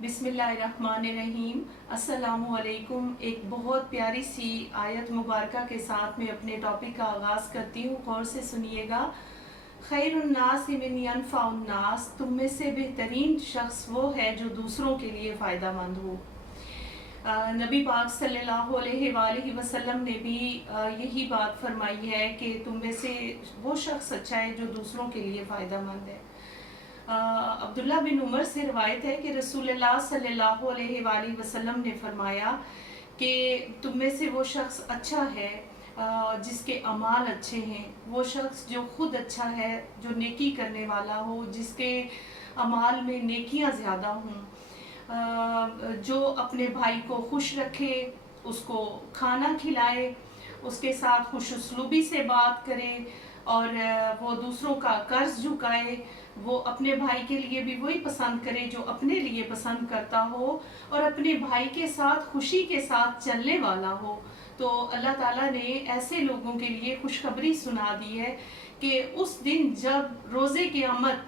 बिस्मिल्लाहिर्रहमानिर्रहीम। अस्सलामु अलैकुम। एक बहुत प्यारी सी आयत मुबारका के साथ मैं अपने टॉपिक का आगाज़ करती हूँ। गौर से सुनिएगा। खैरुन्नास मिन यनफ़उन्नास, तुम में से बेहतरीन शख्स वो है जो दूसरों के लिए फ़ायदा मंद हो। नबी पाक सल्लल्लाहु अलैहि वसल्लम ने भी यही बात फरमाई है कि तुम में से वो शख्स अच्छा है जो दूसरों के लिए फ़ायदा मंद है। अब्दुल्ला बिन उमर से रिवायत है कि रसूलुल्लाह सल्लल्लाहु अलैहि वसल्लम ने फरमाया कि तुम में से वो शख्स अच्छा है जिसके अमाल अच्छे हैं, वो शख्स जो खुद अच्छा है, जो नेकी करने वाला हो, जिसके अमाल में नेकियां ज़्यादा हों, जो अपने भाई को खुश रखे, उसको खाना खिलाए, उसके साथ खुश उसलूबी से बात करे और वो दूसरों का कर्ज झुकाए, वो अपने भाई के लिए भी वही पसंद करे जो अपने लिए पसंद करता हो और अपने भाई के साथ खुशी के साथ चलने वाला हो। तो अल्लाह ताला ने ऐसे लोगों के लिए खुशखबरी सुना दी है कि उस दिन जब रोज़े क़यामत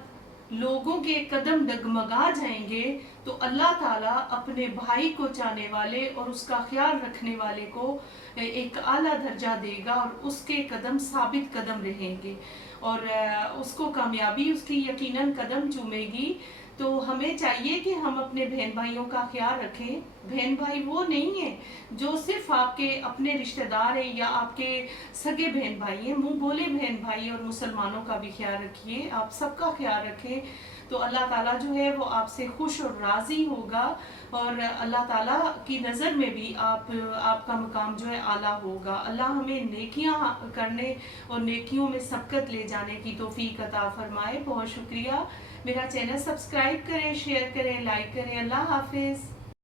लोगों के कदम डगमगा जाएंगे तो अल्लाह ताला अपने भाई को चाहने वाले और उसका ख्याल रखने वाले को एक आला दर्जा देगा और उसके कदम साबित कदम रहेंगे और उसको कामयाबी उसकी यकीनन कदम चूमेगी। तो हमें चाहिए कि हम अपने बहन भाइयों का ख्याल रखें। बहन भाई वो नहीं है जो सिर्फ आपके अपने रिश्तेदार हैं या आपके सगे बहन भाई हैं, मुंह बोले बहन भाई। और मुसलमानों का भी ख्याल रखिए, आप सबका ख्याल रखें तो अल्लाह ताला जो है वो आपसे खुश और राज़ी होगा और अल्लाह ताला की नज़र में भी आपका मकाम जो है आला होगा। अल्लाह हमें नेकियां करने और नेकियों में सबकत ले जाने की तौफीक अता फरमाए। बहुत शुक्रिया। मेरा चैनल सब्सक्राइब करें, शेयर करें, लाइक करें। अल्लाह हाफिज़।